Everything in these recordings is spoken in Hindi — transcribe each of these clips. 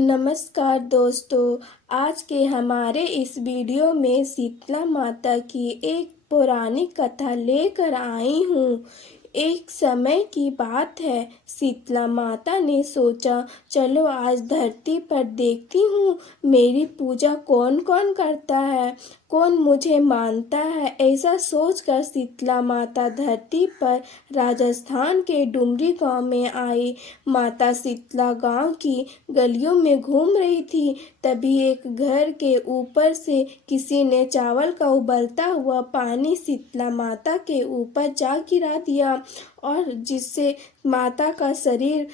नमस्कार दोस्तों, आज के हमारे इस वीडियो में शीतला माता की एक पौराणिक कथा लेकर आई हूँ। एक समय की बात है, शीतला माता ने सोचा चलो आज धरती पर देखती हूँ मेरी पूजा कौन कौन करता है, कौन मुझे मानता है। ऐसा सोचकर शीतला माता धरती पर राजस्थान के डुमरी गांव में आई। माता शीतला गांव की गलियों में घूम रही थी, तभी एक घर के ऊपर से किसी ने चावल का उबलता हुआ पानी शीतला माता के ऊपर जा गिरा दिया और जिससे माता का शरीर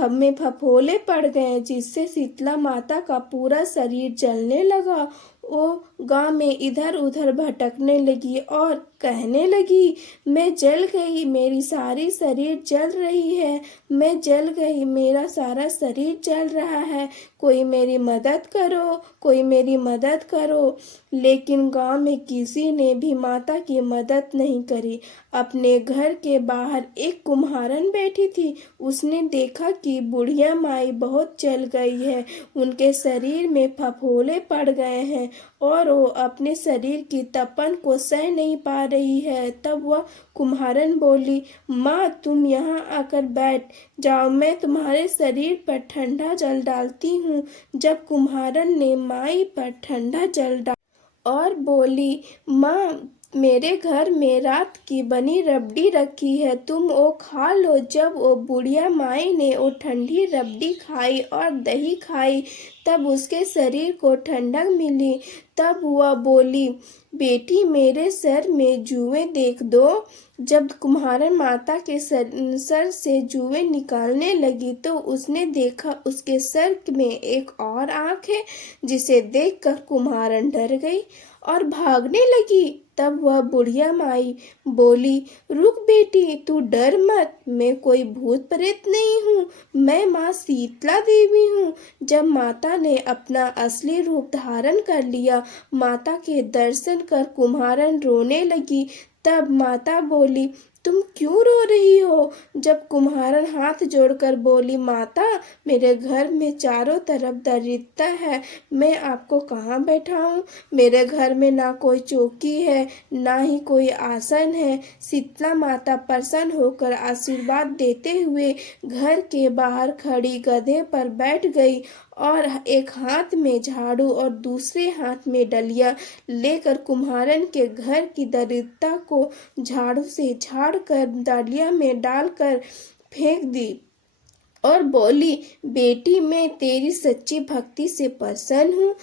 में फफोले पड़ गए, जिससे शीतला माता का पूरा शरीर जलने लगा। वो गांव में इधर उधर भटकने लगी और कहने लगी, मैं जल गई, मेरी सारी शरीर जल रही है, मैं जल गई, मेरा सारा शरीर जल रहा है, कोई मेरी मदद करो, कोई मेरी मदद करो। लेकिन गांव में किसी ने भी माता की मदद नहीं करी। अपने घर के बाहर एक कुम्हारन बैठी थी। उसने देखा कि बुढ़िया माई बहुत जल गई है, उनके शरीर में फफोले पड़ गए हैं और वो अपने शरीर की तपन को सह नहीं पा रही है। तब वह कुम्हारन बोली, माँ तुम यहाँ आकर बैठ जाओ, मैं तुम्हारे शरीर पर ठंडा जल डालती हूँ। जब कुम्हारन ने माई पर ठंडा जल डाला और बोली, माँ मेरे घर में रात की बनी रबड़ी रखी है, तुम वो खा लो। जब वो बुढ़िया माई ने वो ठंडी रबड़ी खाई और दही खाई, तब उसके शरीर को ठंडक मिली। तब वह बोली, बेटी मेरे सर में जुएं देख दो। जब कुम्हारन माता के सर से जुएं निकालने लगी तो उसने देखा उसके सर में एक और आँख है, जिसे देखकर कुम्हारन डर गई और भागने लगी। तब वह बुढ़िया माई बोली, रुक बेटी, तू डर मत, मैं कोई भूत प्रेत नहीं हूँ, मैं माँ शीतला देवी हूँ। जब माता ने अपना असली रूप धारण कर लिया, माता के दर्शन कर कुम्हारन रोने लगी। तब माता बोली, तुम क्यों रो रही हो? जब कुम्हारन हाथ जोड़कर बोली, माता मेरे घर में चारों तरफ दरिद्रता है, मैं आपको कहाँ बैठाऊं? मेरे घर में ना कोई चौकी है, ना ही कोई आसन है। शीतला माता प्रसन्न होकर आशीर्वाद देते हुए घर के बाहर खड़ी गधे पर बैठ गई और एक हाथ में झाड़ू और दूसरे हाथ में डलिया लेकर कुम्हारन के घर की दरिद्रता को झाड़ू से झाड़ कर डलिया में डालकर फेंक दी और बोली, बेटी मैं तेरी सच्ची भक्ति से प्रसन्न हूँ,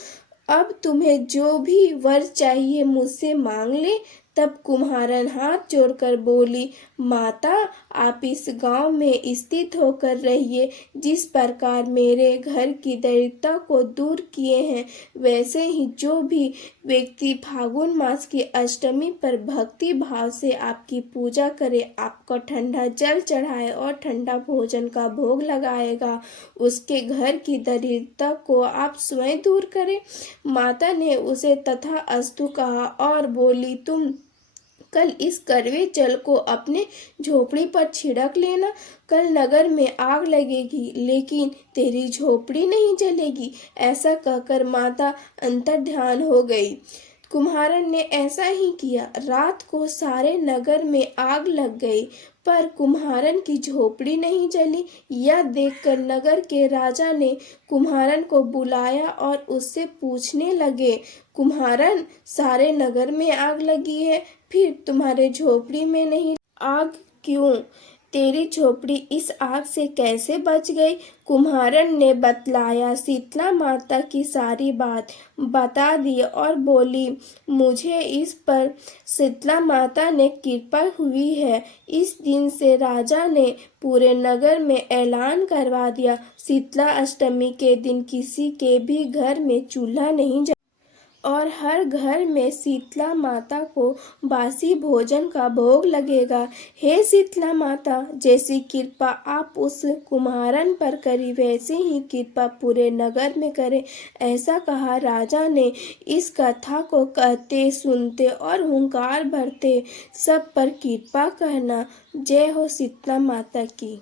अब तुम्हें जो भी वर चाहिए मुझसे मांग ले। तब कुम्हारन हाथ जोड़कर बोली, माता आप इस गांव में स्थित होकर रहिए। जिस प्रकार मेरे घर की दरिद्रता को दूर किए हैं, वैसे ही जो भी व्यक्ति फागुन मास की अष्टमी पर भक्ति भाव से आपकी पूजा करे, आपको ठंडा जल चढ़ाए और ठंडा भोजन का भोग लगाएगा, उसके घर की दरिद्रता को आप स्वयं दूर करें। माता ने उसे तथास्तु कहा और बोली, तुम कल इस कड़वे जल को अपने झोपड़ी पर छिड़क लेना। कल नगर में आग लगेगी, लेकिन तेरी झोपड़ी नहीं जलेगी। ऐसा कहकर माता अंतर्ध्यान हो गई। कुम्हारन ने ऐसा ही किया। रात को सारे नगर में आग लग गई, पर कुम्हारन की झोपड़ी नहीं जली। यह देखकर नगर के राजा ने कुम्हारन को बुलाया और उससे पूछने लगे, कुम्हारन सारे नगर में आग लगी है, फिर तुम्हारे झोपड़ी में नहीं आग क्यों? तेरी झोपड़ी इस आग से कैसे बच गई? कुम्हारन ने बतलाया, शीतला माता की सारी बात बता दी और बोली, मुझे इस पर शीतला माता ने कृपा हुई है। इस दिन से राजा ने पूरे नगर में ऐलान करवा दिया, शीतला अष्टमी के दिन किसी के भी घर में चूल्हा नहीं और हर घर में शीतला माता को बासी भोजन का भोग लगेगा। हे शीतला माता, जैसी कृपा आप उस कुम्हारन पर करी, वैसे ही कृपा पूरे नगर में करे। ऐसा कहा राजा ने। इस कथा को कहते, सुनते और हुंकार भरते सब पर कृपा करना। जय हो शीतला माता की।